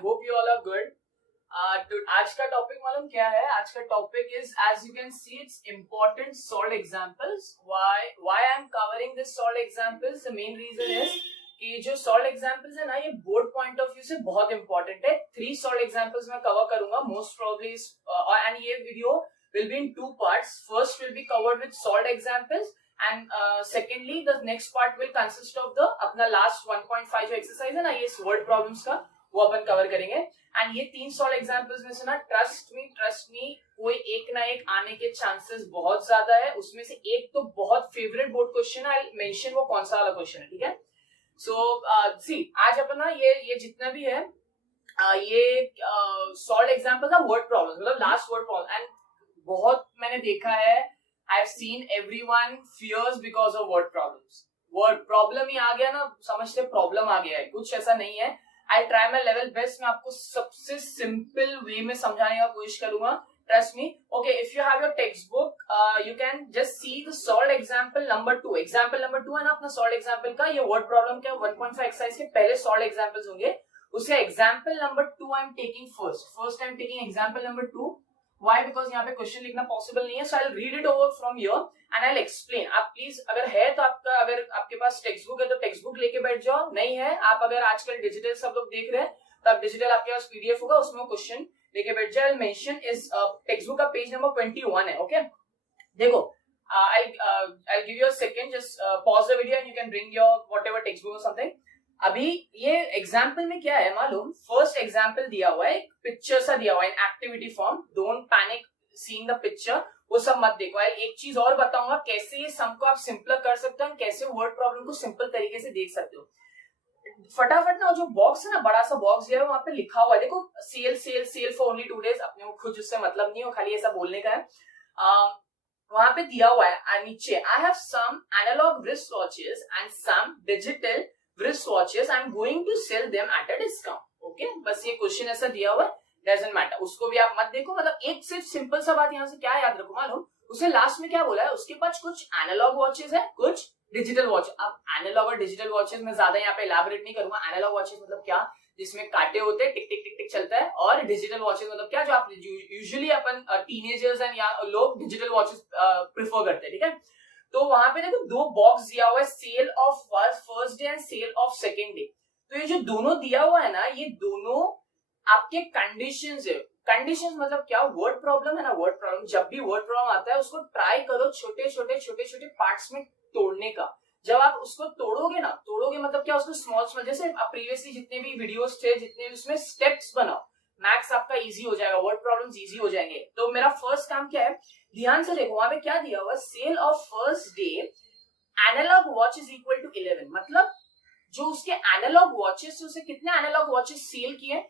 hope you all are good. तो आज का टॉपिक मालूम क्या है? आज का topic is, as you can see, it's important solved examples. Why I'm covering this solved examples? The main reason is कि जो solved examples है ना, ये board point of view से बहुत important है. 3 solved examples मैं cover करूंगा most probably, and ये video will be in 2 parts. First will be covered with solved examples, and secondly the next part will consist of the अपना last 1.5 जो exercise है ना, ये word problems का वो अपन कवर करेंगे. एंड ये 3 सॉल्व एग्जांपल्स में से ना, ट्रस्ट मी, कोई एक ना एक आने के चांसेस बहुत ज्यादा है. उसमें से एक तो बहुत फेवरेट बोर्ड क्वेश्चन है. आई मेंशन वो कौन सा वाला क्वेश्चन है, ठीक है. सो सी आज अपन ना ये जितना भी है ये सॉल्व एग्जांपल्स है वर्ड प्रॉब्लम्स, मतलब लास्ट वर्ड प्रॉब्लम. एंड बहुत मैंने देखा है, I have seen everyone fears because of word problems. Word problem ही आ गया ना, समझते प्रॉब्लम आ गया है, कुछ ऐसा नहीं है. I try my level best. मैं आपको सबसे सिंपल वे में समझाने का कोशिश करूंगा. Trust me. Okay, if you have your text book you can just see the solve example number 2. Example number 2 है ना अपना सॉल्व एग्जांपल का. ये वर्ड प्रॉब्लम का 1.5 एक्सरसाइज के पहले सॉल्व एग्जांपल्स होंगे. उसका example number 2 I am taking first I am taking example number 2. Why? Because यहाँ पे क्वेश्चन लिखना पॉसिबल नहीं है. So I'll read it over from here and I'll explain. आप प्लीज अगर है तो आपका, अगर आपके पास टेक्स्ट बुक है तो टेक्स्ट बुक लेके बैठ जाओ. नहीं है, आप अगर आजकल डिजिटल सब लोग देख रहे हैं तो आप डिजिटल आपके पास पीडीएफ होगा, उसमें क्वेश्चन लेके बैठ जाओ. I'll mention is text book का पेज नंबर 21 है. ओके, देखो, I'll give you a second. Just pause the video and you can bring your whatever textbook or something. अभी ये एग्जाम्पल में क्या है मालूम? फर्स्ट एग्जाम्पल दिया हुआ है, पिक्चर सा दिया हुआ है, activity form. Don't panic seeing the picture, वो सब मत देखो. एक चीज और बताऊंगा कैसे ये सम को आप सिंपल कर सकते हो, कैसे वर्ड प्रॉब्लम को सिंपल तरीके से देख सकते हो. फटाफट ना, जो बॉक्स है ना, बड़ा सा बॉक्स दिया है, वहां पे लिखा हुआ है, देखो, sale sale sale for only 2 days. अपने को खुद उससे मतलब नहीं हो, खाली ऐसा बोलने का है. वहां पे दिया हुआ है नीचे, I have some analogue wrist watches and some digital wrist watches. I'm going to sell them at a discount. Okay, बस ये क्वेश्चन ऐसा दिया हुआ है, doesn't matter. उसको भी आप मत देखो. मतलब एक सिर्फ सिंपल सा बात यहाँ से क्या याद रखो मालूम? उसे लास्ट में क्या बोला है, उसके पास कुछ एनालॉग वॉचेस है, कुछ डिजिटल वॉच. अब एनालॉग और डिजिटल वॉचेस में ज्यादा यहाँ पे इलैबोरेट नहीं करूंगा. एनालॉग वॉचेस मतलब क्या, जिसमें कांटे होते हैं, टिक टिक टिक टिक चलता है. और डिजिटल वॉचेस मतलब क्या, जो आप यूजुअली अपन टीनेजर्स एंड या लोग डिजिटल वॉचेस प्रिफर करते हैं, ठीक है. तो वहां पे देखो 2 बॉक्स दिया हुआ है, sale of first day and sale of second day. तो ये जो दोनों दिया हुआ है ना, ये दोनों आपके कंडीशंस है. कंडीशंस मतलब क्या, वर्ड प्रॉब्लम है ना. वर्ड प्रॉब्लम, जब भी वर्ड प्रॉब्लम आता है उसको ट्राई करो छोटे छोटे पार्ट्स में तोड़ने का. जब आप उसको तोड़ोगे मतलब क्या, उसको स्मॉल जैसे आप प्रीवियसली जितने भी वीडियोस थे, जितने उसमें स्टेप्स बनाओ, मैथ्स आपका इजी हो जाएगा, वर्ड प्रॉब्लम्स इजी हो जाएंगे. तो मेरा फर्स्ट काम क्या है, ध्यान से देखो, वहां पे क्या दिया हुआ, sale of first day analogue watch is equal to 11. मतलब जो उसके एनालॉग वॉचेस, उसे कितने एनालॉग वॉचेस सेल किए?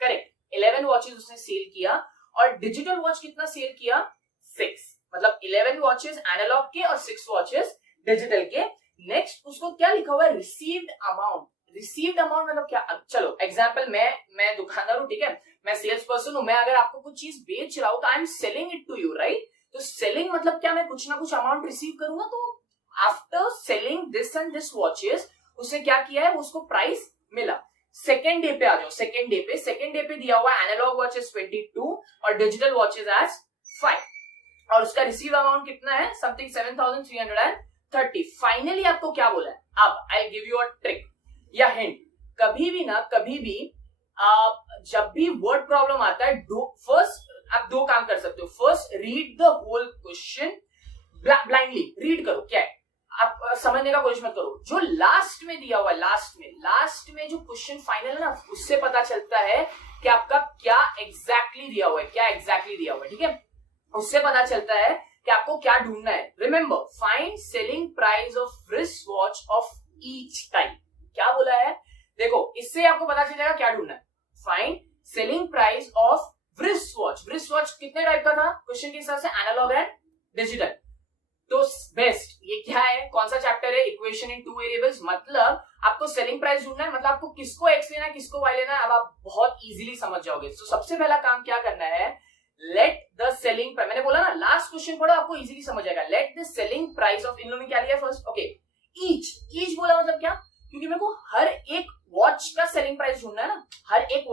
करेक्ट, 11 वॉचेस उसने सेल किया. और डिजिटल वॉच कितना सेल किया? 6. मतलब 11 वॉचेस एनालॉग के और 6 वॉचेस डिजिटल के. नेक्स्ट उसको क्या लिखा हुआ है, रिसीव्ड अमाउंट. रिसीव्ड अमाउंट मतलब क्या? अब चलो एग्जाम्पल, मैं दुकानदार हूँ, ठीक है, मैं सेल्स पर्सन हूँ. मैं अगर आपको कुछ चीज बेच रहा हूँ तो I am selling it to you, right. तो सेलिंग मतलब क्या, मैं कुछ ना कुछ अमाउंट रिसीव करूंगा. तो after selling this and this watches, उसने क्या किया है, उसको प्राइस मिला. सेकेंड डे पे आ जाओ. सेकेंड डे पे दिया हुआ एनालॉग वॉचेस 22 और डिजिटल वॉचेस एज 5. और उसका रिसीव अमाउंट कितना है, समथिंग 7330. फाइनली आपको क्या बोला है. अब I give you a trick या हिंट. कभी भी जब भी वर्ड प्रॉब्लम आता है, फर्स्ट आप 2 काम कर सकते हो. First, read the whole question blindly. Read करो, क्या है, आप समझने का कोशिश मत करो. जो लास्ट में दिया हुआ है, लास्ट में जो क्वेश्चन फाइनल है ना, उससे पता चलता है कि आपका क्या एग्जैक्टली दिया हुआ है, ठीक है. उससे पता चलता है कि आपको क्या ढूंढना है. Remember, find selling price of wrist watch of each type. क्या बोला है, देखो, इससे आपको पता चलेगा क्या ढूंढना है. Find selling price of wrist watch कितने टाइप का था क्वेश्चन के हिसाब से, एनालॉग एंड डिजिटल. तो बेस्ट ये क्या है, कौन सा चैप्टर है, इक्वेशन इन 2 वेरिएबल्स. मतलब आपको सेलिंग प्राइस ढूंढना है, मतलब आपको किसको एक्स लेना है, किसको वाई लेना है. अब आप बहुत इजीली समझ जाओगे. तो सबसे पहला काम क्या करना है, लेट द सेलिंग प्राइस, मैंने बोला ना लास्ट क्वेश्चन पढ़ो आपको इजीली समझ आएगा. Let the selling price of, इन लोगों ने क्या लिया फर्स्ट, ओके, ईच बोला मतलब क्या, क्योंकि मेरे को हर एक वॉच का सेलिंग प्राइस ढूंढना है ना, हर एक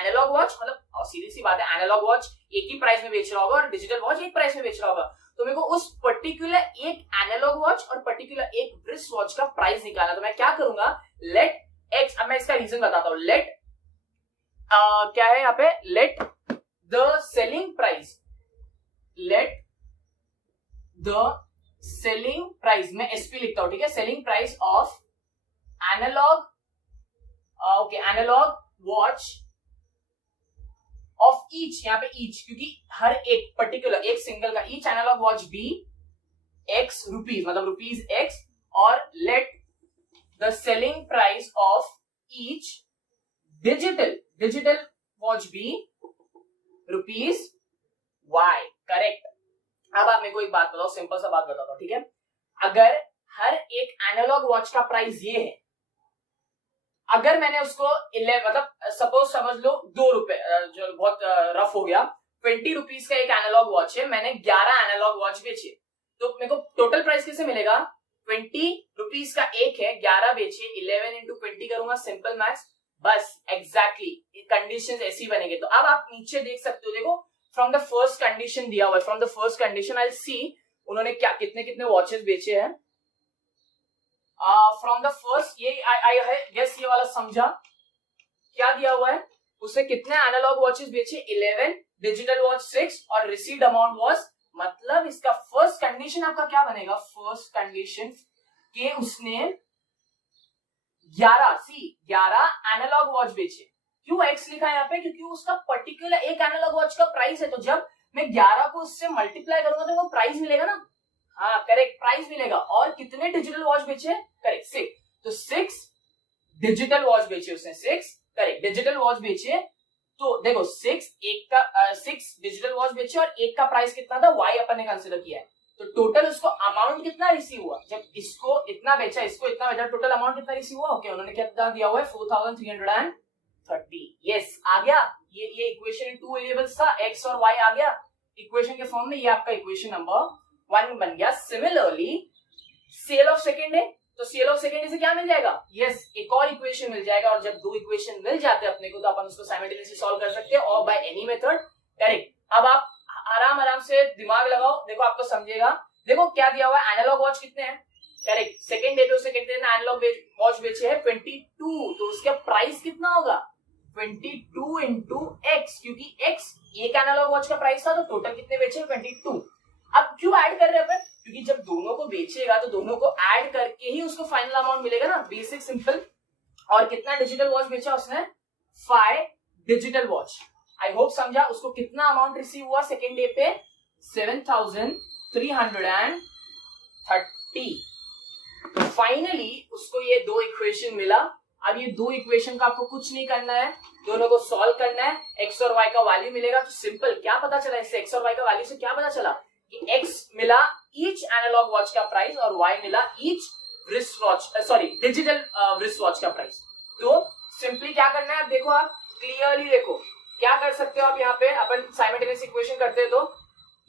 एनालॉग वॉच, मतलब सीधी सी बात है, एनालॉग वॉच एक ही प्राइस में बेच रहा होगा और डिजिटल वॉच एक प्राइस में बेच रहा होगा, तो मेरे को उस पर्टिकुलर एक एनालॉग वॉच और पर्टिकुलर एक रिस्ट वॉच का प्राइस निकालना। तो मैं क्या करूंगा, लेट एक्स, अब मैं इसका रीजन बताता हूं, लेट क्या है यहाँ पे, let the selling price, let the selling price, मैं एसपी लिखता हूं, ठीक है, selling price of analogue, okay, analogue watch of each, यहाँ पे ईच क्योंकि हर एक पर्टिकुलर एक सिंगल का, each analogue watch be X rupees, मतलब रुपीज एक्स, और let the selling price of each digital watch be rupees Y, correct. अब आप मेरे को एक बात बताओ, सिंपल सा बात बताता हूं, ठीक है, अगर हर एक एनालॉग वॉच का प्राइस ये है, अगर मैंने उसको 11 मतलब सपोज समझ लो 2 रुपए, जो बहुत रफ हो गया, 20 रुपीज का एक एनालॉग वॉच है, मैंने 11 एनालॉग वॉच बेचे, तो मेरे को टोटल प्राइस कैसे मिलेगा, 20 रुपीज का एक है, 11 बेचे, 11 इंटू 20 करूंगा, सिंपल मैथ्स, बस एग्जैक्टली कंडीशंस ऐसी बनेंगे। तो अब आप नीचे देख सकते हो, देखो फ्रॉम द फर्स्ट कंडीशन दिया हुआ है, फ्रॉम द फर्स्ट कंडीशन आई सी उन्होंने क्या कितने कितने वॉचेस बेचे हैं, फ्रॉम द फर्स्ट, ये आई गेस ये वाला समझा, क्या दिया हुआ है, उसने कितने एनालॉग वॉचेस बेचे, 11, डिजिटल वॉच 6 और रिसीव्ड अमाउंट वाज, मतलब इसका फर्स्ट कंडीशन आपका क्या बनेगा, फर्स्ट कंडीशन के उसने 11 एनालॉग वॉच बेचे। क्यों एक्स लिखा है यहाँ पे, क्योंकि उसका पर्टिकुलर एक एनालॉग वॉच का प्राइस है, तो जब मैं 11 को उससे मल्टीप्लाई करूंगा तो वो प्राइस मिलेगा ना, हाँ करेक्ट, प्राइस मिलेगा। और कितने डिजिटल वॉच बेचे, करेक्ट 6, तो 6 डिजिटल वॉच बेचे उसने, 6 करेक्ट डिजिटल वॉच बेचे, तो देखो 6 डिजिटल वॉच बेचे और एक का प्राइस कितना था, y अपन ने कंसिडर किया है, तो टोटल उसको अमाउंट कितना रिसीव हुआ, जब इसको इतना बेचा इसको इतना बेचा, टोटल अमाउंट कितना रिसीव हुआ, ओके उन्होंने कितना दिया हुआ है 4330, यस आ गया, ये इक्वेशन 2 वेरिएबल्स था, x और y आ गया इक्वेशन के फॉर्म में, ये आपका इक्वेशन नंबर 1 बन गया। सिमिलरली सेल ऑफ सेकेंड है, तो सेल ऑफ सेकेंड से क्या मिल जाएगा, यस एक और इक्वेशन मिल जाएगा, और जब दो इक्वेशन मिल जाते हैं अपने को तो अपन उसको साइमल्टेनियसली सॉल्व कर सकते हैं और बाय एनी मेथड, करेक्ट। अब आप आराम से दिमाग लगाओ, देखो आपको समझेगा, देखो क्या दिया हुआ है, एनालॉग वॉच कितने हैं, करेक्ट सेकंड डे पे सेकंड डे एनालॉग वॉच बेचे हैं 22, तो उसका प्राइस कितना होगा 22 इंटू एक्स, क्योंकि एक्स एक एनालॉग वॉच का प्राइस था, तो टोटल कितने बेचे 22। अब क्यों ऐड कर रहे हैं अपन, क्योंकि जब दोनों को बेचेगा तो दोनों को ऐड करके ही उसको फाइनल अमाउंट मिलेगा ना, बेसिक सिंपल। और कितना डिजिटल वॉच बेचा उसने, 5 डिजिटल वॉच, आई होप समझा। उसको कितना अमाउंट रिसीव हुआ सेकेंड डे पे, 7330। तो फाइनली उसको ये दो इक्वेशन मिला। अब ये दो इक्वेशन का आपको कुछ नहीं करना है, दोनों को सॉल्व करना है, एक्स और वाई का वैल्यू मिलेगा। तो सिंपल क्या पता चला इससे, एक्स और वाई का वैल्यू से क्या पता चला कि एक्स मिला ईच एनालॉग वॉच का प्राइस और वाई मिला each wrist watch, sorry digital wrist watch का प्राइस। तो सिंपली क्या करना है, आप देखो, आप क्लियरली देखो क्या कर सकते हो आप, यहाँ पे अपन साइमल्टेनियस इक्वेशन करते हैं तो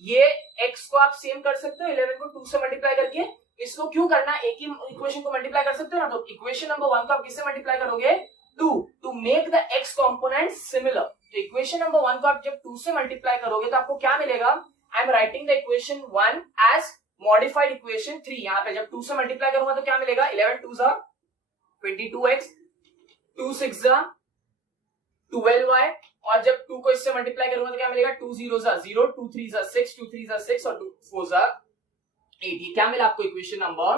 ये x को आप सेम कर सकते हो, 11 को 2 से मल्टीप्लाई करके। इसको क्यों करना, एक ही इक्वेशन को मल्टीप्लाई कर सकते हो ना, तो इक्वेशन नंबर 1 को आप किससे मल्टीप्लाई करोगे, 2, to make the x component similar. तो इक्वेशन नंबर 1 को आप जब 2 से मल्टीप्लाई करोगे तो आपको क्या मिलेगा, I am writing the equation 1 as modified equation 3। यहाँ पे जब 2 से मल्टीप्लाई करूंगा तो क्या मिलेगा, 11 2 जा 22x, 2 6 जा 12y, और जब 2 को इससे मल्टीप्लाई करूंगा तो क्या मिलेगा, 2 0 जा 0, 2 3 जा 6, 2 3 जा 6 और 2 4 जा 8। ये क्या मिला आपको, इक्वेशन नंबर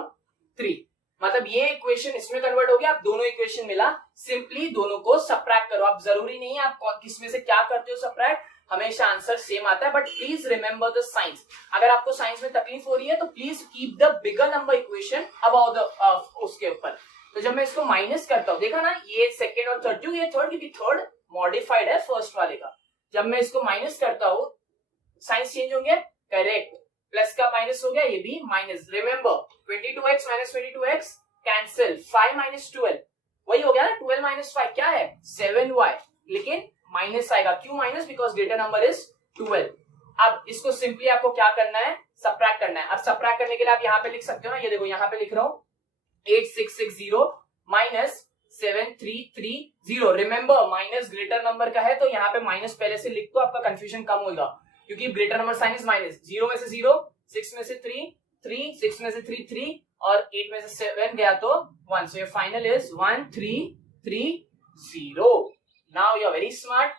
3। मतलब ये इक्वेशन इसमें कन्वर्ट हो गया, आप दोनों इक्वेशन मिला, सिंपली दोनों को सबट्रैक्ट करो। आप जरूरी नहीं है आप किस में से क्या करते हो सबट्रैक्ट, हमेशा आंसर सेम आता है, but please remember the science. अगर आपको साइंस में तकलीफ हो रही है तो please keep the bigger number equation about the उसके ऊपर। तो जब मैं इसको माइनस करता हूं, देखा ना ये सेकेंड और थर्ड, क्यों ये थर्ड, क्योंकि थर्ड मॉडिफाइड है फर्स्ट वाले का। जब मैं इसको माइनस करता हूं साइंस चेंज होंगे, करेक्ट, प्लस का माइनस हो गया, ये भी minus. Remember 22x minus 22x cancel, 5 minus 12 वही हो गया ना, 12 माइनस 5 क्या है 7y, लेकिन माइनस आएगा, क्यों minus, because greater number is 12। अब इसको सिंपली आपको क्या करना है, सबट्रैक्ट करना है। अब सबट्रैक्ट करने के लिए आप यहाँ पे लिख सकते हो ना, ये देखो यहाँ पे लिख रहा हूं 8660 minus 7330। Remember minus greater number का है तो यहाँ पे माइनस पहले से लिख दो, आपका कंफ्यूजन कम होगा, क्योंकि greater number sign is minus. 0 में से 0, 6 में से 3, 6 में से 3, 3 और 8 में से 7 गया तो 1। So your final is 1330। Now you are very smart.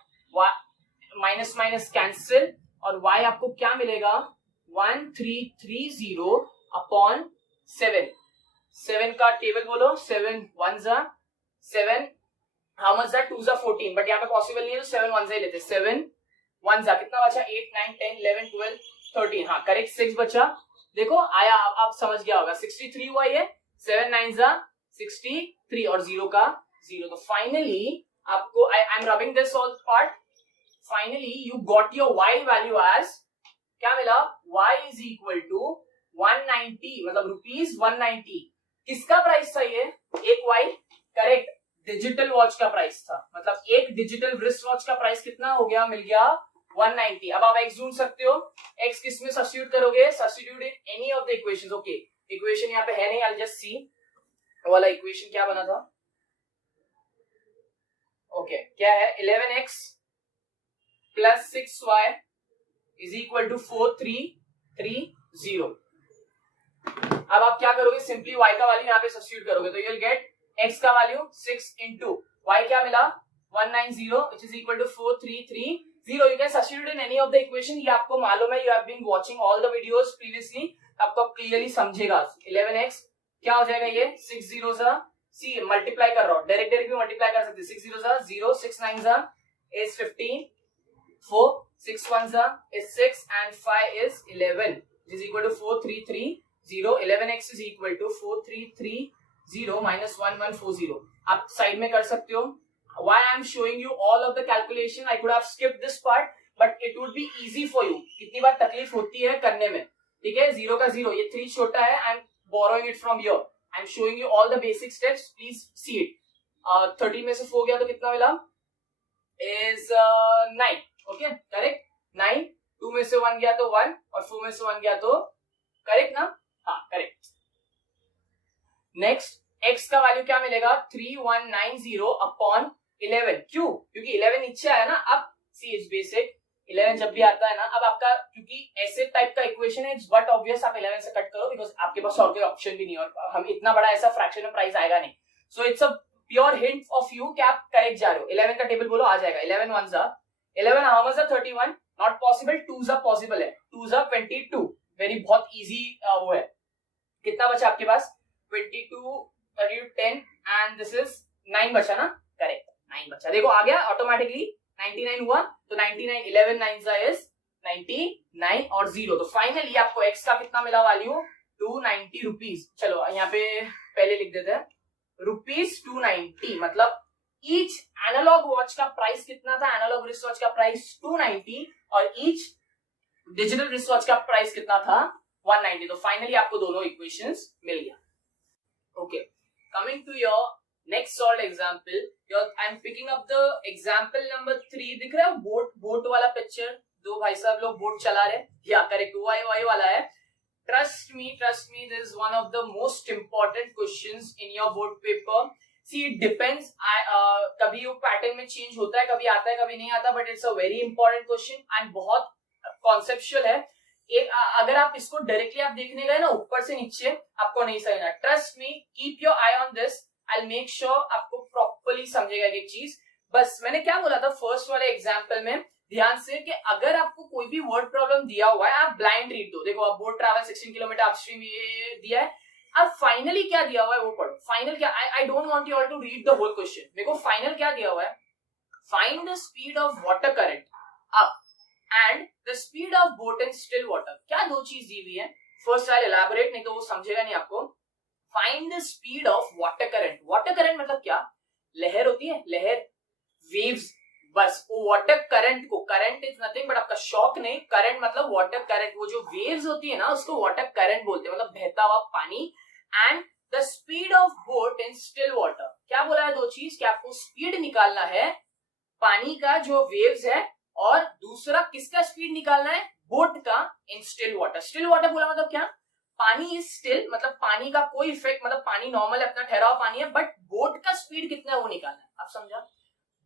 Minus minus cancel और y आपको क्या मिलेगा 1330 अपॉन 7। 7 का टेबल बोलो, 7 1 7, हाउ मच दैट, 2 14, बट यहाँ पे पॉसिबल नहीं है तो 7 1 ही लेते। 7 1 कितना बचा, 8 9 10 11 12 13, हाँ करेक्ट 6 बचा। देखो आया, आप समझ गया होगा, 63 हुआ ये, 7 9 63 और 0 का 0। तो फाइनली आपको I am rubbing this all part, finally you got your y value as क्या मिला, y इज इक्वल टू 190, मतलब ₹190। किसका प्राइस था ये, एक y, करेक्ट डिजिटल वॉच का प्राइस था, मतलब एक डिजिटल रिस्ट वॉच का प्राइस कितना हो गया, मिल गया 190। अब आप x ढूंढ सकते हो, x किस में सब्स्टिट्यूट करोगे, substitute in any of the equations. Okay equation यहाँ पे है नहीं, आई जस्ट सी वाला इक्वेशन क्या बना था। ओके क्या है, 11x plus 6y is equal to 4330। अब आप क्या करोगे, सिंपली y का वैल्यू यहाँ पे सब्स्टिट्यूट करोगे तो यू विल गेट x का वैल्यू 6 इंटू y क्या मिला 190 which is equal to 4330। You can substitute in any of the equation, ये आपको मालूम है, you have been watching all the videos previously, आपको क्लियरली समझेगा। 11x क्या हो जाएगा, ये 6 0 सी मल्टीप्लाई कर रहा हूं, डायरेक्ट भी मल्टीप्लाई कर सकते, 6 0 0, 6 9 is 15, 4 6 1 is 6 and 5 is 11 which is equal to 4330। 11x is equal to 4330 minus 1140। आप साइड में कर सकते हो। Why I am showing you all of the calculation, I could have skipped this part but it would be easy for you। कितनी बार तकलीफ होती है करने में, ठीक है, 0 का 0, ये 3 छोटा है, I am borrowing it from here, I am showing you all the basic steps, please see it। 13 में से 4 गया तो कितना मिला, is 9, ओके करेक्ट 9, 2 में से 1 गया तो 1 और 4 में से 1 गया तो करेक्ट ना, हाँ करेक्ट। नेक्स्ट x का वैल्यू क्या मिलेगा 3190 अपॉन 11, क्यों, क्योंकि 11 नीचे आया ना। अब सी इज बेसिक, 11 जब भी आता है ना, अब आपका क्योंकि ऐसे टाइप का इक्वेशन है, इट्स बट ऑब्वियस आप 11 से कट करो बिकॉज आपके पास और कोई ऑप्शन भी नहीं है और हम इतना बड़ा ऐसा फ्रैक्शन में प्राइस आएगा नहीं। So it's a pure hint of you कि आप करेक्ट जा रहे हो। 11 का टेबल बोलो, आ जाएगा 11 1 11, how much 31, not possible, 2 possible है, 2 22, वेरी बहुत इजी वो है। कितना बचा आपके पास 22 32 10 एंड दिस इज 9 बचा ना, करेक्ट 9 बचा, देखो आ गया ऑटोमेटिकली 99 हुआ तो 99 11 9 is 99 और 0। तो फाइनली आपको x का कितना मिला वैल्यू 290 रुपीज। चलो यहाँ पे पहले लिख देते हैं ₹290, मतलब ईच एनालॉग वॉच का प्राइस कितना था, एनालॉग रिस्ट वॉच का प्राइस 290 और ईच डिजिटल रिस्ट वॉच का प्राइस कितना था 190। तो फाइनली आपको दोनों इक्वेशंस मिल गया। Okay coming to your next solve example, I am picking up the example number 3। दिख रहा है बोट वाला पिक्चर, दो भाई साहब लोग बोट चला रहे, या करेक्ट वही वाला है। Trust me this is one of the most important questions in your board paper. See it depends, कभी वो पैटर्न में चेंज होता है, कभी आता है कभी नहीं आता, but it's a very important question and बहुत कॉन्सेप्चुअल है। एक अगर आप इसको डायरेक्टली आप देखने गए ना ऊपर से नीचे, आपको नहीं समझना। Trust me, keep your I on this, I will make sure आपको प्रॉपर्ली समझेगा एक चीज। बस मैंने क्या बोला था फर्स्ट वाले एग्जांपल में, ध्यान से कि अगर आपको कोई भी वर्ड प्रॉब्लम दिया हुआ है आप ब्लाइंड रीड दो। देखो आप बोट ट्रैवल 16 किलोमीटर अपस्ट्रीम ये दिया है, अब फाइनली क्या दिया हुआ है वो पढ़ो। फाइनल क्या, I don't want you all to read the whole question. देखो फाइनल क्या दिया हुआ है, find the speed of water current up and the speed of boat in still water. क्या दो चीज दी हुई है, फर्स्ट आई एलैबोरेट, नहीं तो वो समझेगा नहीं आपको। Find the speed of water current. Water current मतलब क्या, लहर होती है, लहर, वेव्स, बस वो वाटर करंट को, करंट इज नथिंग बट आपका शॉक नहीं, करंट मतलब वाटर करंट, वो जो वेव्स होती है ना उसको वाटर करंट बोलते हैं, मतलब बहता हुआ पानी। And the speed of boat in still water, क्या बोला है दो चीज, कि आपको स्पीड निकालना है पानी का जो वेव्स है, और दूसरा किसका स्पीड निकालना है, बोट का इन स्टिल वाटर। स्टिल वाटर बोला मतलब क्या, पानी इज स्टिल, मतलब पानी का कोई इफेक्ट, मतलब पानी नॉर्मल अपना ठहरा हुआ पानी है, बट बोट का स्पीड कितना है वो निकालना है। आप समझा?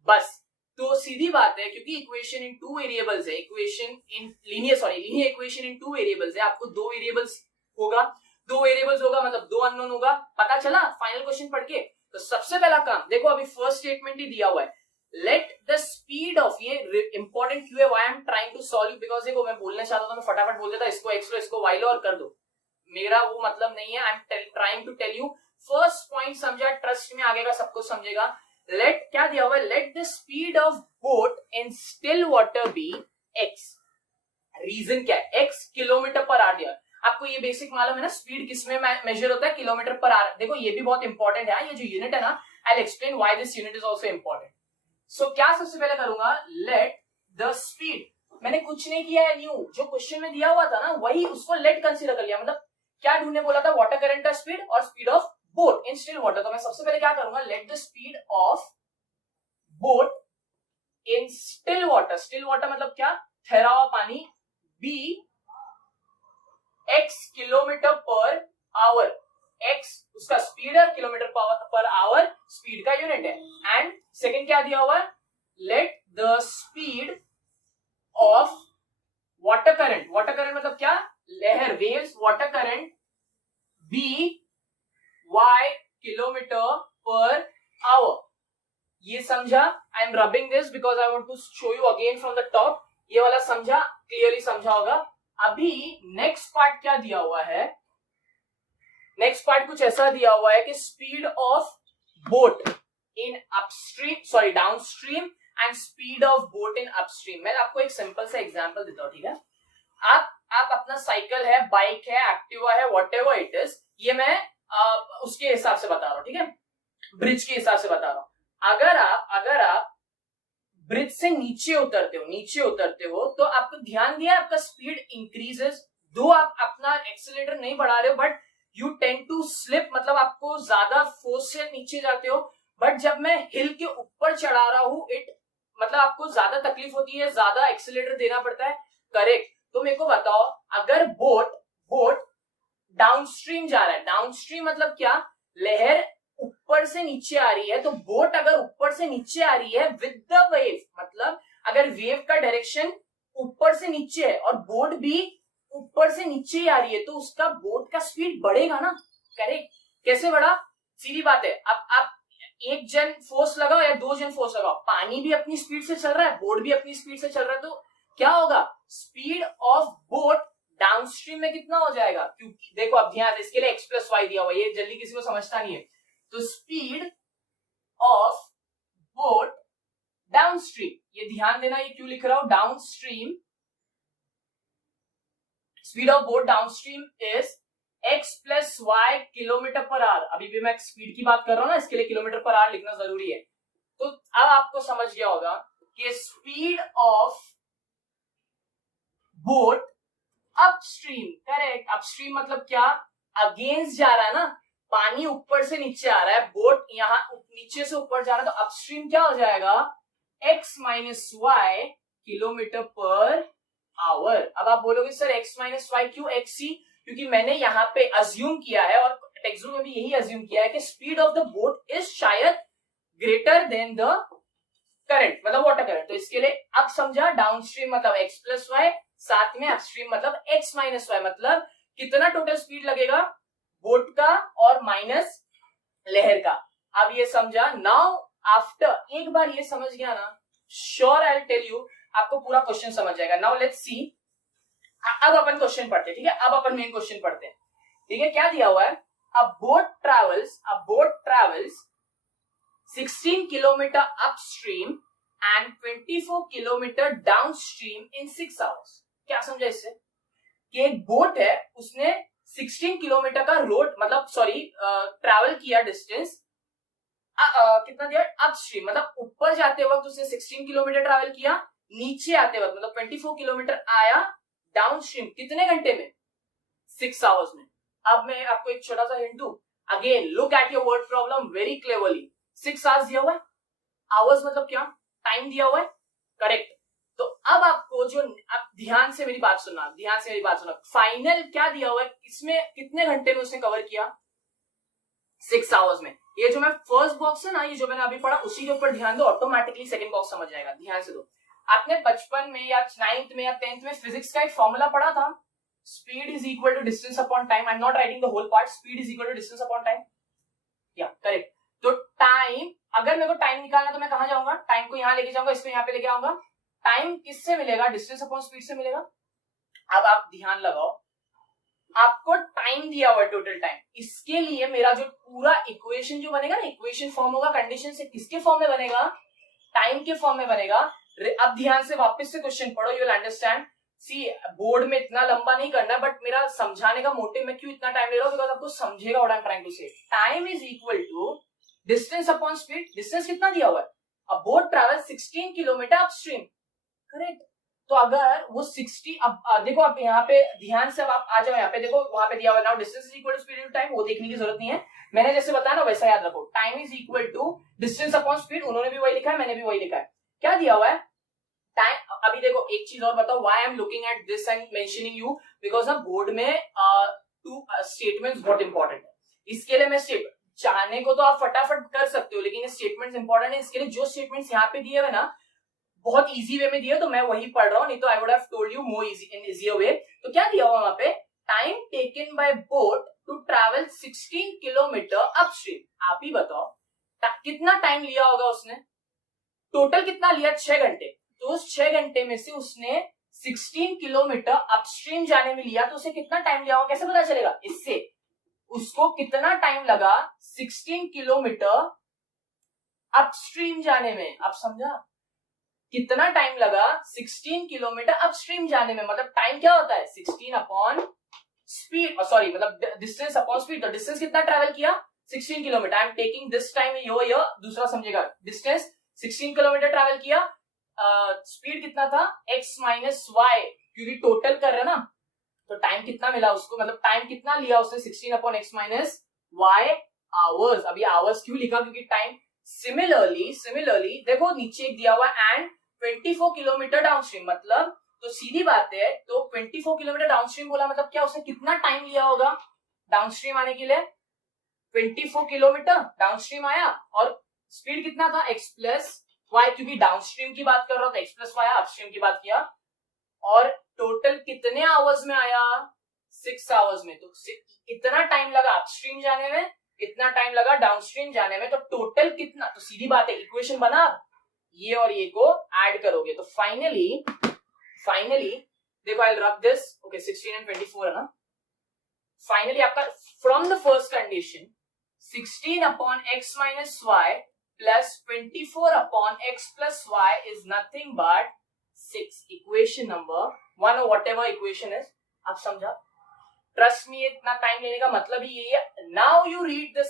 बस, तो सीधी बात है, क्योंकि इक्वेशन इन टू वेरिएबल्स है, equation in linear equation in two variables है, आपको दो वेरिएबल्स होगा, मतलब दो अननोन होगा। पता चला फाइनल क्वेश्चन पढ़ के? तो सबसे पहला काम देखो, अभी फर्स्ट स्टेटमेंट ही दिया हुआ है, लेट द स्पीड ऑफ, ये इंपॉर्टेंट क्यों है, why I am trying to solve, because देखो मैं बोलना चाहता था, मैं फटाफट बोल देता इसको एक्स लो इसको वाई लो और कर दो, मेरा वो मतलब नहीं है। I am trying to tell you, first point समझा, ट्रस्ट में आगे का सब कुछ समझेगा। लेट क्या दिया हुआ है, let the speed of boat in still water be x. Reason क्या है, एक्स किलोमीटर पर आवर दिया। आपको ये बेसिक मालूम है ना, स्पीड किसमें मेजर होता है, किलोमीटर पर आवर। देखो ये भी बहुत इंपॉर्टेंट है, ये जो यूनिट है ना, I explain why this unit is also important. So क्या सबसे पहले करूंगा, लेट द स्पीड, मैंने कुछ नहीं किया है न्यू, जो क्वेश्चन में दिया हुआ था ना वही, उसको लेट कंसीडर कर लिया। मतलब क्या ढूंढने बोला था, वाटर करंट का स्पीड और speed of boat in still water. तो मैं सबसे पहले क्या करूंगा, let the speed of boat in still water, still water मतलब क्या, ठहरा हुआ पानी, be x kilometre per hour, x उसका स्पीड है, किलोमीटर पर आवर स्पीड का यूनिट है। एंड सेकंड क्या दिया हुआ है, let the speed of water current, water current मतलब क्या, लहर, waves, water current, be y kilometre per hour. ये समझा? I am rubbing this because I want to show you again from the top. ये वाला समझा, क्लियरली समझा होगा। अभी नेक्स्ट पार्ट क्या दिया हुआ है, नेक्स्ट पार्ट कुछ ऐसा दिया हुआ है कि speed of boat in upstream, sorry downstream, and speed of boat in upstream. मैं आपको एक सिंपल सा एग्जांपल देता हूं, ठीक है? आप अपना साइकिल है, बाइक है, एक्टिवा है, व्हाटएवर इट इज, ये मैं उसके हिसाब से बता रहा हूं, ठीक है, ब्रिज के हिसाब से बता रहा हूं। अगर आप ब्रिज से नीचे उतरते हो तो आपको ध्यान दिया, आपका स्पीड इंक्रीजेस, दो आप अपना एक्सीलरेटर नहीं बढ़ा रहे हो, but you tend to slip, मतलब आपको ज्यादा फोर्स से नीचे जाते हो। बट जब मैं हिल के ऊपर चढ़ा रहा हूं, मतलब आपको ज्यादा तकलीफ होती है, ज्यादा एक्सीलरेटर देना पड़ता है, करेक्ट? तो मेरे को बताओ, अगर बोट डाउनस्ट्रीम जा रहा है, डाउनस्ट्रीम मतलब क्या, लहर ऊपर से नीचे आ रही है, तो बोट अगर ऊपर से नीचे आ रही है विद द वेव, मतलब अगर वेव का डायरेक्शन ऊपर से नीचे है और बोट भी ऊपर से नीचे ही आ रही है, तो उसका बोट का स्पीड बढ़ेगा ना, करेक्ट? कैसे बढ़ा, सीधी बात है, अब आप एक जन फोर्स लगाओ या दो जन फोर्स लगाओ, पानी भी अपनी स्पीड से चल रहा है, बोट भी अपनी स्पीड से चल रहा है, तो क्या होगा, स्पीड ऑफ बोट डाउनस्ट्रीम में कितना हो जाएगा, क्योंकि देखो अब ध्यान, इसके लिए एक्स प्लस वाई दिया हुआ, ये जल्दी किसी को समझता नहीं है। तो स्पीड ऑफ बोट डाउनस्ट्रीम, ये ध्यान देना, ये क्यों लिख रहा हूं, downstream, speed of boat downstream is x plus y kilometre per hour. अभी भी मैं स्पीड की बात कर रहा हूं ना, इसके लिए किलोमीटर पर आवर लिखना जरूरी है। तो अब आपको समझ गया होगा कि speed of boat upstream, correct, upstream मतलब क्या, अगेंस्ट जा रहा है ना, पानी ऊपर से नीचे आ रहा है, बोट यहाँ नीचे से ऊपर जा रहा है, तो अपस्ट्रीम क्या हो जाएगा, x minus y kilometre per hour. अब आप बोलोगे सर x माइनस वाई क्यों, xc, क्योंकि मैंने यहाँ पे अज्यूम किया है और टेक्स्ट बुक में भी यही अज्यूम किया है कि speed of the boat is शायद ग्रेटर देन द करंट, मतलब वाटर करंट। तो इसके लिए अब समझा, डाउनस्ट्रीम मतलब x प्लस वाई, साथ में अपस्ट्रीम मतलब x माइनस वाई, मतलब कितना टोटल स्पीड लगेगा बोट का और माइनस लहर का। अब ये समझा। नाउ आफ्टर एक बार ये समझ गया ना, sure I will tell you, आपको पूरा क्वेश्चन समझ जाएगा। नाउ लेट्स सी, अब अपन क्वेश्चन पढ़ते हैं, ठीक है, अब अपन मेन क्वेश्चन पढ़ते हैं, ठीक है। क्या दिया हुआ है, a boat travels 16 kilometre upstream and 24 kilometre downstream in 6 hours. क्या समझा इससे, कि एक बोट है, उसने 16 किलोमीटर का रोड, मतलब सॉरी ट्रैवल किया डिस्टेंस, कितना दिया, अपस्ट्रीम मतलब ऊपर जाते वक्त उसने 16 किलोमीटर ट्रैवल किया, नीचे आते वक्त मतलब 24 किलोमीटर आया डाउनस्ट्रीम, कितने घंटे में, 6 आवर्स में। अब मैं आपको एक छोटा सा हिंट दूं, again look at your word problem very cleverly. 6 hours दिया हुआ है, आवर्स मतलब क्या, टाइम दिया हुआ है, करेक्ट। तो अब आपको जो, अब ध्यान से मेरी बात सुनना, फाइनल क्या दिया हुआ है, इसमें कितने घंटे में उसने कवर किया, 6 आवर्स में। ये जो मैं फर्स्ट बॉक्स है ना, ये जो मैंने अभी पढ़ा उसी के ऊपर ध्यान दो, ऑटोमेटिकली सेकंड बॉक्स समझ जाएगा। ध्यान से दो, आपने बचपन में या 9th में या 10th में फिजिक्स का एक फॉर्मूला पढ़ा था, speed is equal to distance upon time. I am not writing the whole part, speed is equal to distance upon time, या करेक्ट। तो टाइम, अगर मेरे को टाइम निकालना तो मैं कहां जाऊंगा, टाइम को यहां लेके जाऊंगा, इसको यहां पे लेके आऊंगा। टाइम किससे मिलेगा, डिस्टेंस अपॉन स्पीड से मिलेगा। अब आप ध्यान लगाओ, आपको टाइम दिया हुआ है, टोटल टाइम, इसके लिए मेरा जो पूरा इक्वेशन जो बनेगा ना, इक्वेशन फॉर्म होगा कंडीशन से, किसके फॉर्म में बनेगा, टाइम के फॉर्म में बनेगा। अब ध्यान से वापस से क्वेश्चन पढ़ो, you will understand. See, board में इतना लंबा नहीं करना, बट मेरा समझाने का मोटिव, मैं क्यों इतना टाइम ले रहा हूं, बिकॉज आपको समझेगा what I am trying to say. Time is equal to distance upon speed. Distance कितना दिया हुआ है, a boat travel 16 kilometre upstream, correct. तो अगर वो 60, अब देखो, आप यहाँ पे ध्यान से, अब आप आ जाओ यहाँ पे, देखो वहां पे दिया हुआ now distance is equal to speed into time, वो देखने की जरूरत नहीं है, मैंने जैसे बताया ना वैसा याद रखो। Time is equal to distance upon speed, उन्होंने भी वही लिखा है, मैंने भी वही लिखा है। क्या दिया हुआ है, टाइम। अभी देखो एक चीज और बताओ, why I am looking at this and mentioning you, because ना बोर्ड में टू स्टेटमेंट्स बहुत इंपॉर्टेंट है। इसके लिए मैं चाहने को तो आप फटाफट कर सकते हो, लेकिन ये स्टेटमेंट्स इंपॉर्टेंट है। इसके लिए जो स्टेटमेंट्स यहाँ पे दिए हुए ना, बहुत इजी वे में दिया, तो मैं वही पढ़ रहा हूँ, नहीं तो I would have told you more easy in easier way. तो क्या दिया हुआ वहां पे, time taken by boat to travel 16 kilometre upstream. आप ही बताओ कितना टाइम लिया होगा उसने, टोटल कितना लिया, 6 घंटे। तो उस 6 घंटे में से उसने 16 किलोमीटर अपस्ट्रीम जाने में लिया, तो उसे कितना टाइम लिया होगा, कैसे पता चलेगा, इससे उसको कितना टाइम लगा 16 किलोमीटर अपस्ट्रीम जाने में। आप समझा, कितना टाइम लगा 16 किलोमीटर अपस्ट्रीम जाने में, मतलब टाइम क्या होता है 16 अपॉन स्पीड, सॉरी मतलब डिस्टेंस अपॉन स्पीड। तो डिस्टेंस कितना ट्रैवल किया, 16 kilometre. I am taking this time, यो दूसरा समझेगा, डिस्टेंस 16 किलोमीटर ट्रैवल किया, स्पीड कितना था x माइनस वाई, क्योंकि टोटल कर रहे ना, तो टाइम कितना मिला उसको, मतलब टाइम कितना लिया उसने 16 upon x minus y hours. अभी आवर्स क्यों लिखा, क्योंकि टाइम। सिमिलरली देखो नीचे एक दिया हुआ एंड 24 किलोमीटर डाउनस्ट्रीम, मतलब तो सीधी बात है, तो 24 किलोमीटर डाउनस्ट्रीम बोला, मतलब क्या उसने कितना टाइम लिया होगा डाउनस्ट्रीम आने के लिए, 24 किलोमीटर डाउनस्ट्रीम आया, और स्पीड कितना था x प्लस वाई, क्योंकि डाउनस्ट्रीम की बात कर रहा था, x प्लस वाई, अपस्ट्रीम की बात किया, और टोटल कितने आवर्स में आया, 6 आवर्स में। तो इतना टाइम लगा अपस्ट्रीम जाने में, इतना टाइम लगा डाउनस्ट्रीम जाने में, तो टोटल कितना, तो सीधी बात है इक्वेशन बना, ये और ये को ऐड करोगे, तो फाइनली देखो, I will rub this, okay 16 and 24 है ना, फाइनली आपका from the first condition 16 upon x minus y plus 24 upon x plus y is nothing but 6, equation number 1 और वट एवर इक्वेशन इज। आप समझा, trust me, इतना time लेने का मतलब ही यही है। Now you read the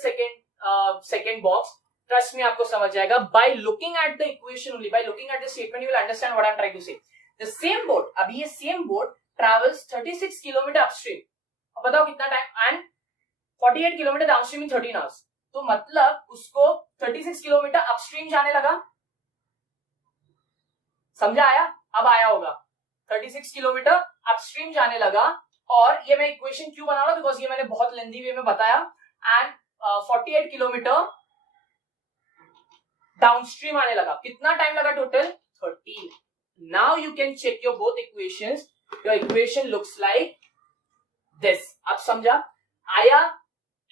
second box, trust me आपको समझ जाएगा, by looking at the equation only, by looking at the statement you will understand what I am trying to say. The same boat, अभी ये same boat travels 36 kilometre upstream, अब बताओ कितना time, and 48 kilometre downstream in 13 hours, तो मतलब उसको 36 kilometre upstream जाने लगा। समझा आया, अब आया होगा, 36 किलोमीटर अपस्ट्रीम जाने लगा, और ये मैं इक्वेशन क्यों बना रहा हूं, बिकॉज ये मैंने बहुत लेंथी वे में बताया, एंड 48 किलोमीटर डाउनस्ट्रीम आने लगा, कितना टाइम लगा total 13। Now you can check your both equations, your equation looks like this. अब समझा आया,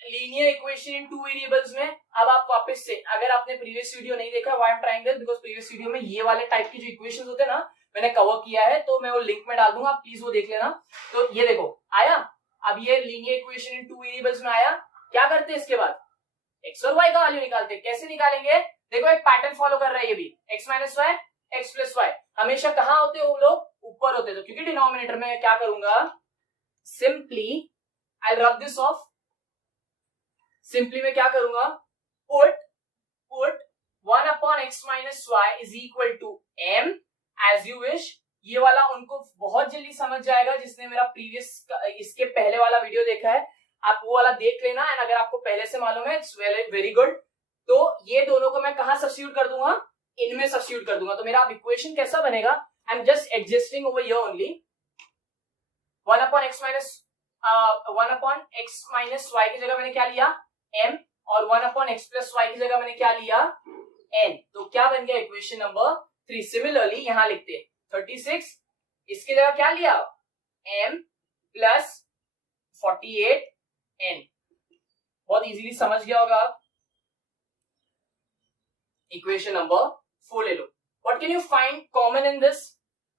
लीनियर इक्वेशन इन 2 वेरिएबल्स में। अब आप वापस से, अगर आपने प्रीवियस वीडियो नहीं देखा, why I am trying this, because previous video में ये वाले टाइप के जो इक्वेशंस होते हैं ना, मैंने कवर किया है, तो मैं वो लिंक में डाल दूंगा, आप प्लीज वो देख लेना। तो ये देखो आया, अब ये लीनियर इक्वेशन इन 2 वेरिएबल्स में आया। क्या करते हैं इसके बाद, एक्स और वाई का वैल्यू निकालते हैं। कैसे निकालेंगे, देखो एक पैटर्न फॉलो कर रहा है ये भी, x minus y, x plus y, हमेशा कहां होते हैं वो लोग, ऊपर होते हैं। तो क्योंकि डिनोमिनेटर में क्या करूंगा, simply I rub this of, simply मैं क्या करूंगा, put 1 upon x minus y is equal to m as you wish. ये वाला उनको बहुत जल्दी समझ जाएगा जिसने मेरा प्रीवियस इसके पहले वाला वीडियो देखा है, आप वो वाला देख लेना, एंड अगर आपको पहले से मालूम है इट्स वेरी गुड। तो ये दोनों को मैं कहां सब्स्टिट्यूट कर दूंगा, इनमें सब्स्टिट्यूट कर दूंगा, तो मेरा अब इक्वेशन कैसा बनेगा, I am just adjusting over here only. 1/x minus y की जगह मैंने क्या लिया, m, और 1/x प्लस वाई की जगह मैंने क्या लिया, n. तो क्या बन गया इक्वेशन नंबर 3. सिमिलरली यहां लिखते हैं 36, इसकी जगह क्या लिया, m प्लस 48n. बहुत इजीली समझ गया होगा आप. इक्वेशन नंबर 4 ले लो. What can you find common in this?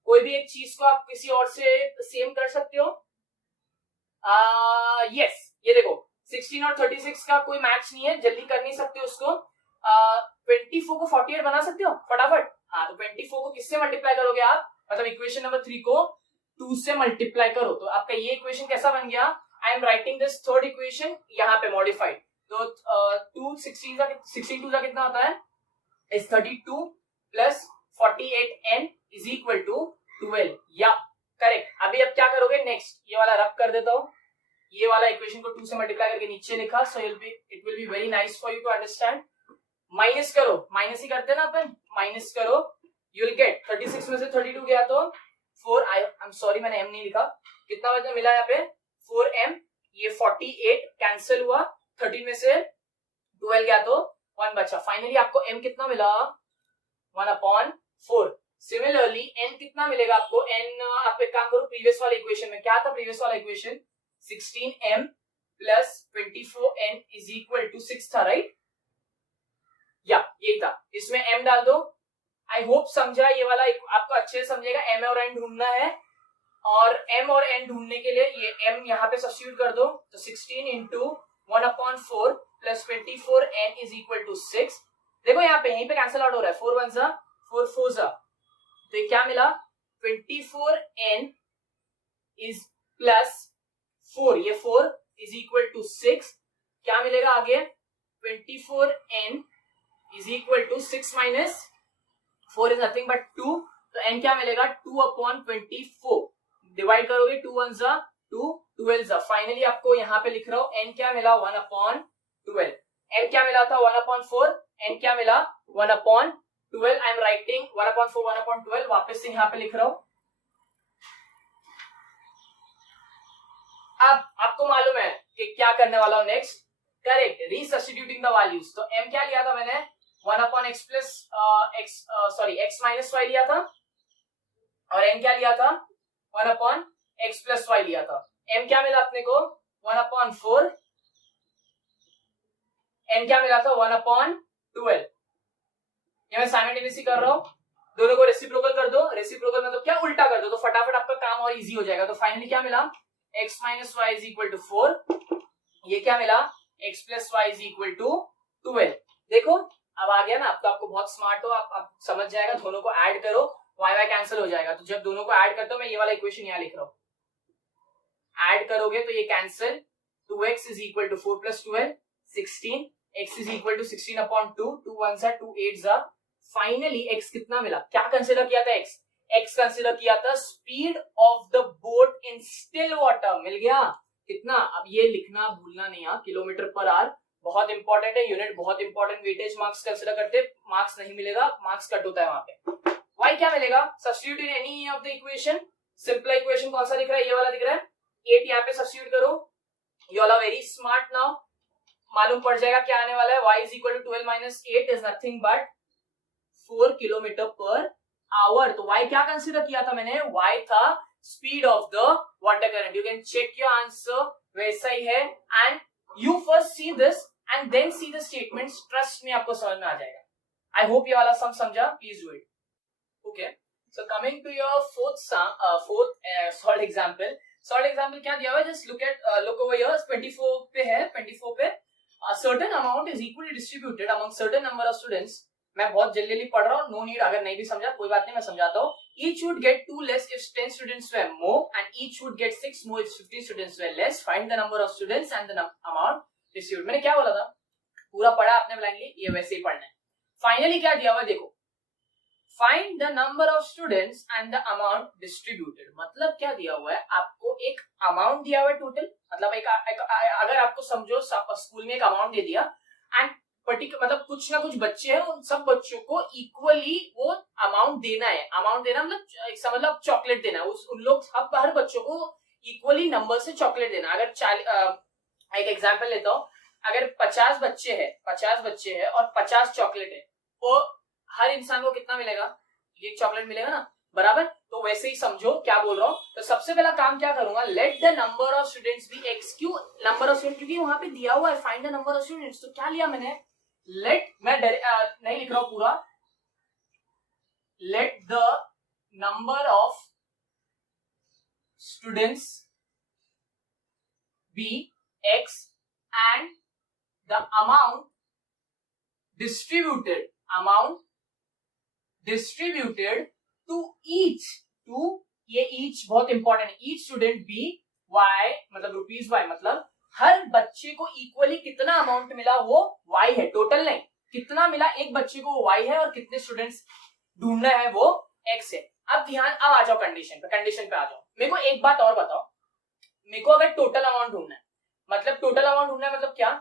कोई भी एक चीज को आप किसी और से सेम कर सकते हो. यस, ये देखो 16 और 36 का कोई मैच नहीं है, जल्दी कर नहीं सकते उसको. 24 को 48 बना सकते हो फटाफट. हाँ, तो 24 को किससे मल्टीप्लाई करोगे आप, मतलब इक्वेशन नंबर 3 को 2 से मल्टीप्लाई करो, तो आपका ये इक्वेशन कैसा बन गया. I am writing this third equation यहाँ पे मॉडिफाइड. तो 16 का कितना होता है, is 32 plus 48n is equal to 12. या करेक्ट. अभी अब क्या करोगे, नेक्स्ट ये वाला रब कर देता हूं. ये वाला इक्वेशन को 2 से मल्टीप्लाई करके नीचे लिखा, so it will be very nice for you to understand. Minus करो, माइनस ही करते हैं ना अपन, माइनस करो, यू विल गेट 36 में से 32 गया तो 4. आई एम सॉरी मैंने m नहीं लिखा. कितना बचा मिला यहाँ पे, 4m. ये 48 कैंसिल हुआ, 13 में से 12 गया तो 1 बचा. फाइनली आपको m कितना मिला, 1/4. सिमिलरली n कितना मिलेगा आपको, n आप एक काम करो, प्रीवियस वाले इक्वेशन में क्या था, प्रीवियस वाला equation 16m plus 24n is equal to 6 था, राइट. या यही था, इसमें m डाल दो. आई होप समझा ये वाला, आपको अच्छे से समझेगा. m और n ढूंढना है, और m और n ढूंढने के लिए ये m यहाँ पे सब्स्टिट्यूट कर दो, तो 16 into 1/4 plus 24n is equal to 6. देखो यहाँ पे, यहीं पे कैंसिल आउट हो रहा है, 4 1 जा 4 4 जा, तो ये क्या मिला, 24n इज प्लस 4, ये 4 इज इक्वल टू 6. क्या मिलेगा आगे, 24n is equal to 6 minus 4 is nothing but 2, तो n क्या मिलेगा, 2/24. डिवाइड करोगे 2 1 जा 2, 12 जा. फाइनली आपको यहाँ पे लिख रहा हूं, n क्या मिला, 1/12. n क्या मिला था, 1/4. n क्या मिला, 1/12. आई एम राइटिंग 1/4 1/12, वापस से यहाँ पे लिख रहा हूं. अब आपको मालूम है कि क्या करने वाला हूं नेक्स्ट. Correct, रीसब्स्टिट्यूटिंग the values. तो m क्या लिया था मैंने, 1/x plus x minus Y लिया था, और n क्या लिया था, 1/x प्लस वाई लिया था. m क्या मिला अपने को, 1/4. n क्या मिला था, 1/12. ये मैं साइमल्टेनियसली कर रहा हूं, दोनों को रेसिप्रोकल कर दो. रेसिप्रोकल मतलब क्या, उल्टा कर दो, तो फटाफट आपका काम और इजी हो जाएगा. तो फाइनली क्या मिला, x minus y is equal to 4. ये क्या मिला, x plus y is equal to 12. देखो अब आ गया ना, अब तो आपको बहुत स्मार्ट हो, आप समझ जाएगा. दोनों को ऐड करो, y कैंसिल हो जाएगा. तो जब दोनों को ऐड करते हो, मैं ये वाला इक्वेशन यहाँ लिख रहा हूँ, ऐड करोगे तो ये cancel, 2x is equal to 4 plus 12 16, x is equal to 16/2, 2 1 जा 2 8 जा. फाइनली x कितना मिला, क्या कंसिडर किया था, x कंसिडर किया था speed of the boat in still water. मिल गया कितना. अब ये लिखना भूलना नहीं, किलोमीटर पर आवर बहुत इंपॉर्टेंट है, यूनिट बहुत इंपॉर्टेंट. वेटेज मार्क्स कंसिडर करते, मार्क्स नहीं मिलेगा, मार्क्स कट होता है वहां पे. y क्या मिलेगा, substitute in any of the equation. Simple equation कौन सा दिख रहा है, ये वाला दिख रहा है. 8 यहाँ पे सब्स्टिट्यूट करो. You all are very smart now. मालूम पड़ जाएगा क्या आने वाला है, y is equal to 12 minus 8 is nothing but 4 kilometre per hour. तो y क्या कंसिडर किया था मैंने, y था speed of the water current. You can check your answer, वैसा ही है. And you first see this and then see the statements. Trust me आपको समझ में आ जाएगा. आई होप ये वाला सम समझा. Please do it. Okay, so coming to your fourth solve example. Solve example क्या दिया हुआ है, जस्ट लुक ओवर हियर. 24 पे है, 24 पे a certain amount is equally distributed among certain number of students. मैं बहुत जल्दी पढ़ रहा हूँ, नो नीड. अगर नहीं भी समझा कोई बात नहीं, मैं समझाता हूँ. Each would get 2 less if 10 students were more, and each would get 6 more if 50 students were less. Find the number of students and the amount distributed. मैंने क्या बोला था, पूरा पढ़ा आपने ब्लाइंडली, ये वैसे ही पढ़ना है. फाइनली क्या दिया हुआ है देखो, find the number of students and the amount distributed. मतलब क्या दिया हुआ है, आपको एक अमाउंट दिया हुआ है टोटल. मतलब एक अगर आपको समझो स्कूल में एक अमाउंट दे दिया, एंड पर्टिकुलर मतलब कुछ ना कुछ बच्चे हैं, उन सब बच्चों को इक्वली वो अमाउंट देना है। अमाउंट देना मतलब समझ लो चॉकलेट देना, उन लोग हर बच्चों को इक्वली नंबर से चॉकलेट देना। अगर एक एग्जांपल लेता हूँ, अगर 50 बच्चे हैं और 50 चॉकलेट है, तो हर इंसान को कितना मिलेगा? एक चॉकलेट मिलेगा ना, बराबर। तो वैसे ही समझो क्या बोल रहा हूँ। तो सबसे पहला काम क्या करूंगा, let the number of students be x. क्यों नंबर ऑफ स्टूडेंट? क्योंकि वहां पे दिया हुआ है find the number of students. तो क्या लिया मैंने, लेट, मैं नहीं लिख रहा हूं पूरा, let the number of students be x and the amount distributed to each, ये ईच बहुत इंपॉर्टेंट है, ईच स्टूडेंट बी वाई, मतलब रुपीज वाई, मतलब हर बच्चे को इक्वली कितना अमाउंट मिला वो वाई है, टोटल नहीं, कितना मिला एक बच्चे को वो वाई है और कितने स्टूडेंट्स ढूंढना है वो एक्स है। अब आ जाओ कंडीशन पे आ जाओ। मेरे को एक बात और बताओ, मेरे को अगर टोटल अमाउंट ढूंढना है, मतलब क्या,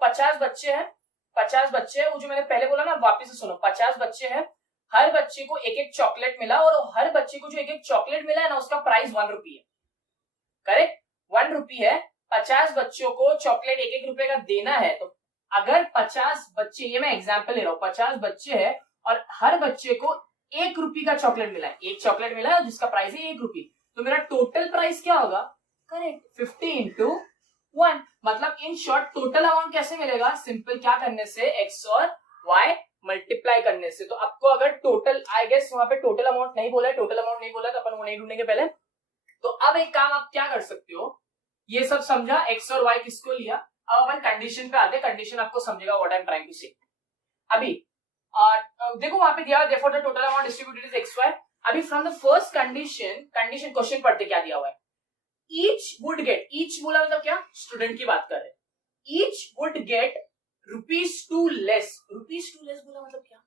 50 बच्चे हैं, वो जो मैंने पहले बोला ना, वापस से सुनो, 50 बच्चे हैं, हर बच्चे को एक एक चॉकलेट मिला, और हर बच्चे को जो एक एक चॉकलेट मिला है ना, उसका प्राइस 1 रुपी है, करेक्ट, 1 रुपी है। 50 बच्चों को चॉकलेट 1-1 रुपए का देना है। तो अगर 50 बच्चे, ये मैं एग्जाम्पल ले रहा हूं, 50 बच्चे हैं और हर बच्चे को 1 रुपी का चॉकलेट मिला है, एक चॉकलेट मिला है जिसका प्राइस है 1 रुपी, तो मेरा टोटल प्राइस क्या होगा, करेक्ट, 50 इंटू 1। मतलब इन शॉर्ट टोटल अमाउंट कैसे मिलेगा, सिंपल क्या करने से, एक्स और वाई मल्टीप्लाई करने से। तो आपको अगर टोटल, आई गेस वहां पे टोटल अमाउंट नहीं बोला है, तो अपन वो नहीं ढूंढेंगे पहले। तो अब एक काम आप क्या कर सकते हो, ये सब समझा, एक्स और वाई किसको लिया, अब अपन कंडीशन पे आते हैं, कंडीशन आपको समझेगा what I am trying to say. अभी देखो वहां पे दिया है, therefore the total amount distributed is xy। अभी from the first condition question पढ़ते क्या दिया हुआ है, ईच वुड गेट, ईच बोला मतलब क्या, स्टूडेंट की बात कर रहे हैं, each would gate ₹2 less, ₹2 less बोला मतलब क्या,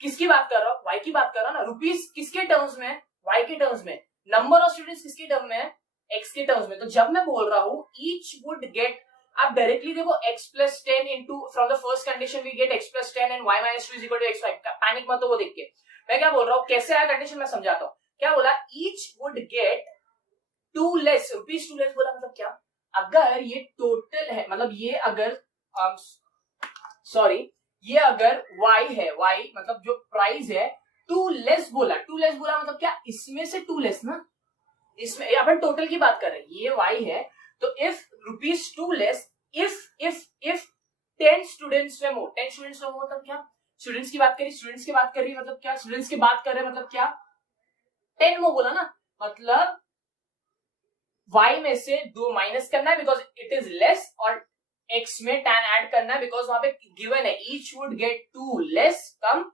किसकी बात कर रहा हूं, वाई की बात कर रहा हूं ना, रुपीस किसके टर्म्स में, वाई के टर्म्स में, नंबर ऑफ स्टूडेंट्स किसके टर्म में, एक्स के टर्म्स में। तो जब मैं बोल रहा हूं ईच वुड गेट, आप डायरेक्टली देखो x plus 10 into, from the first condition we get x plus 10 and y minus 2 is equal to x y. Panic मत हो, वो देख के मैं क्या बोल रहा हूँ, कैसे आया कंडीशन मैं समझाता हूँ। क्या बोला, each would gate 2 less, ₹2 less बोला मतलब क्या, अगर ये टोटल है, मतलब ये अगर ये अगर y है, y मतलब जो प्राइस है, 2 लेस बोला मतलब क्या, इसमें से 2 लेस ना, इसमें अपन टोटल की बात कर रहे हैं, ये y है, तो इफ ₹2 लेस, इफ 10 स्टूडेंट्स में मोर, 10 स्टूडेंट्स में मोर मतलब क्या, स्टूडेंट्स की बात करी मतलब क्या, स्टूडेंट्स की बात कर रहे मतलब क्या, 10 मोर बोला ना, मतलब y में से 2 माइनस करना है बिकॉज इट इज लेस, और x में tan ऐड करना है बिकॉज वहां पे गिवन है each would gate 2 less come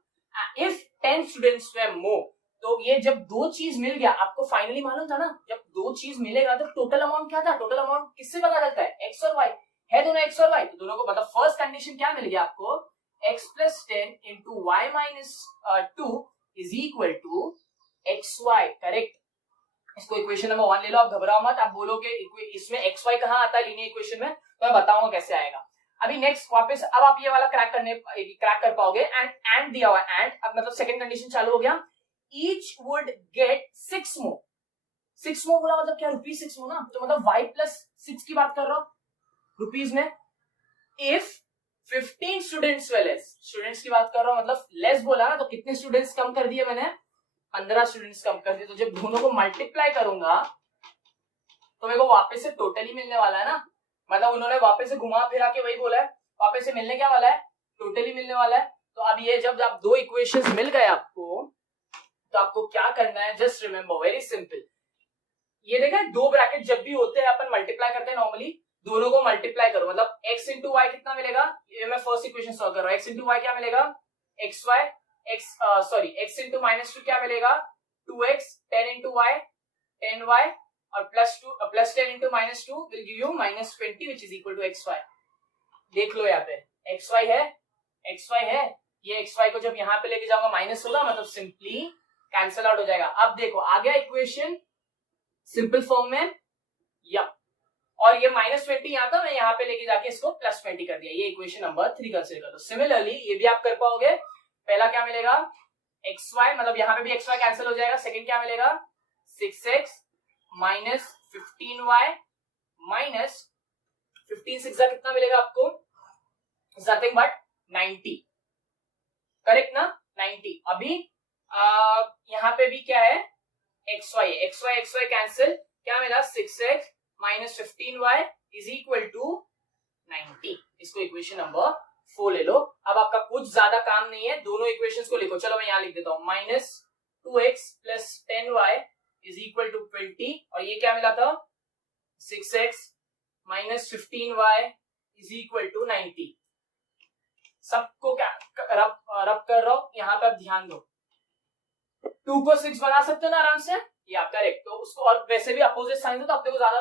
if 10 students में मोर। तो ये जब दो चीज मिल गया, आपको फाइनली मालूम था ना, जब दो चीज मिलेगा तो टोटल अमाउंट क्या था, टोटल अमाउंट किससे पता चलता है, एक्स और वाई है, दोनों एक्स और वाई, तो दोनों को मतलब फर्स्ट कंडीशन क्या मिल गया आपको, x plus 10 into y minus 2 is equal to x y, correct. इसको इक्वेशन नंबर 1 ले लो, आप घबराओ मत, आप बोलोगे इसमें एक्स वाई कहां आता है लीनियर इक्वेशन में, तो मैं बताऊंगा कैसे आएगा। अभी नेक्स्ट वापस, अब आप ये वाला क्रैक कर पाओगे, एंड दिया हुआ, एंड अब मतलब सेकंड कंडीशन चालू हो गया, each would get 6 more, 6 more बोला मतलब क्या, ₹6 more ना, तो मतलब y प्लस 6 की बात कर रहा हूं रुपीज में। If 15 students way less, students की बात कर रहा हूं, मतलब लेस बोला ना, तो कितने स्टूडेंट्स कम कर दिए मैंने, 15 स्टूडेंट्स कम कर दिए। तो जब दोनों को मल्टीप्लाई करूंगा तो मेरे को वापस से टोटल ही मिलने वाला है ना, मतलब उन्होंने वापस से घुमा फिरा के वही बोला है, वापस से मिलने क्या वाला है, टोटल ही मिलने वाला है। तो अब ये जब आप दो इक्वेशंस मिल गए आपको, तो आपको क्या करना है, जस्ट रिमेंबर, वेरी सिंपल, ये देखा है दो ब्रैकेट जब भी होते हैं अपन मल्टीप्लाई करते हैं नॉर्मली, दोनों को मल्टीप्लाई करो, मतलब x इंटू वाई कितना मिलेगा, ये मैं फर्स्ट इक्वेशन सॉल्व कर रहा हूं, x इंटू वाई क्या मिलेगा, एक्स वाई, x इंटू -2 क्या मिलेगा, 2x, 10 इंटू वाई 10y, और plus 10 into -2 will give you -20 which is equal to x y. देख लो यहाँ पे एक्स वाई है, ये एक्स वाई को जब यहाँ पे लेके जाऊंगा माइनस होगा, मतलब सिंपली कैंसल आउट हो जाएगा। अब देखो आ गया इक्वेशन सिंपल फॉर्म में, या और ये -20 यहाँ था, मैं यहाँ पे लेके जाके इसको +20 कर दिया। ये इक्वेशन नंबर 3 कंसीडर कर दो। सिमिलरली ये भी आप कर पाओगे। पहला क्या मिलेगा, xy, मतलब यहाँ पे भी xy कैंसिल हो जाएगा। सेकंड क्या मिलेगा, 6x माइनस 15y माइनस 15 6 कितना मिलेगा आपको, नथिंग बट 90, करेक्ट ना, 90। अभी यहाँ पे भी क्या है, xy कैंसिल, क्या मिला, 6x minus 15y is equal to 90। इसको इक्वेशन नंबर 4 ले लो। अब आपका कुछ ज्यादा काम नहीं है, दोनों इक्वेशंस को लिखो। चलो मैं यहाँ लिख देता हूँ, -2x plus 10y is equal to 20, और ये क्या मिला था, 6x minus 15y is equal to 90। सबको क्या रब कर रहा हूं, यहाँ पे आप ध्यान दो। 2 को 6 बना सकते हो ना आराम से, या करेक्ट। तो उसको, और वैसे भी अपोजिट साइन है तो अपने को ज्यादा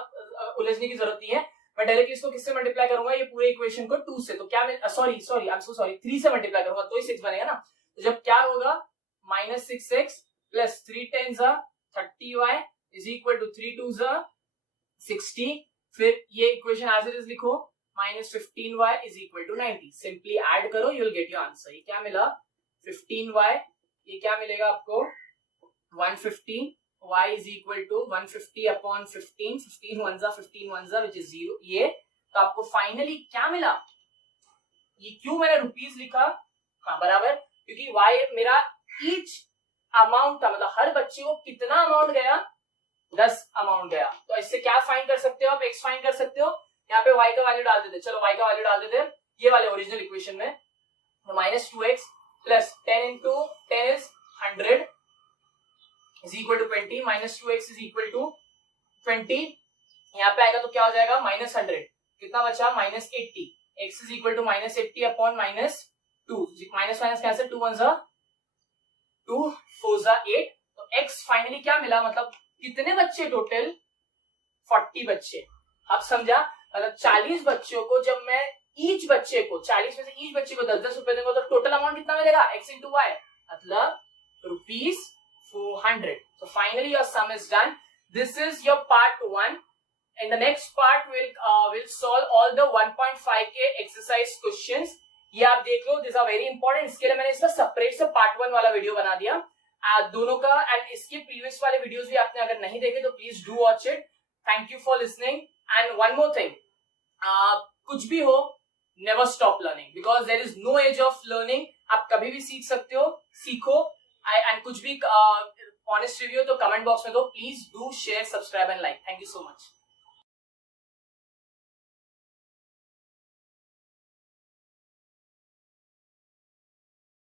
उलझने की जरूरत नहीं है। मैं डायरेक्टली इसको किससे मल्टीप्लाई करूंगा, ये पूरे इक्वेशन को 2 से, तो क्या मैं sorry I am so sorry 3 से मल्टीप्लाई करूंगा तो ही 6 बनेगा ना। तो जब क्या होगा, -6x plus 3 10 30y is equal to 3 2 60। फिर ये इक्वेशन एज इट इज लिखो, -15y is equal to 90। Simply add करो, you will get your answer. ये क्या मिला, 15y, ये क्या मिलेगा आपको, 150, y is equal to 150 upon 15, 15 1 15 1 which is 0। ये तो आपको फाइनली क्या मिला, ये क्यों मैंने रुपीस लिखा, हाँ बराबर, क्योंकि y मेरा ईच अमाउंट था, मतलब हर बच्चे को कितना अमाउंट गया, 10 अमाउंट गया। तो इससे क्या फाइंड कर सकते हो आप, x फाइंड कर सकते हो। यहाँ पे y का वैल्यू डाल देते, चलो y का वैल्यू डाल देते ये वाले ओरिजिनल इक्वेशन में। -2x plus 10 into 10 is 100 is equal to 20, -2x is equal to 20। यहाँ पे आएगा तो क्या हो जाएगा, -100, कितना बचा, -80, x is equal to -80 upon -2, minus minus cancel, 2 1 2 4 8। तो x फाइनली क्या मिला, मतलब कितने बच्चे टोटल, 40 बच्चे। अब समझा, मतलब 40 बच्चों को जब मैं ईच बच्चे को 40 में से ईच बच्चे को 10-10 रुपए दूंगा तो टोटल अमाउंट कितना मिलेगा, x इंटू वाई, मतलब ₹400। So finally your sum is done. This is your part 1. In the next part we'll solve all the 1.5k exercise questions. ये आप देख लो, दिस आर वेरी इंपॉर्टेंट। इसके लिए मैंने इसका सेपरेट से पार्ट 1 वाला वीडियो बना दिया दोनों का, एंड इसके प्रीवियस वाले वीडियोस भी आपने अगर नहीं देखे तो please do watch it. Thank you for listening. And one more thing, कुछ भी हो, never stop learning, because there is no age of learning. आप कभी भी सीख सकते हो, सीखो। एंड कुछ भी ऑनेस्ट रिव्यू तो कमेंट बॉक्स में दो। Please do share, subscribe and like. Thank you so much.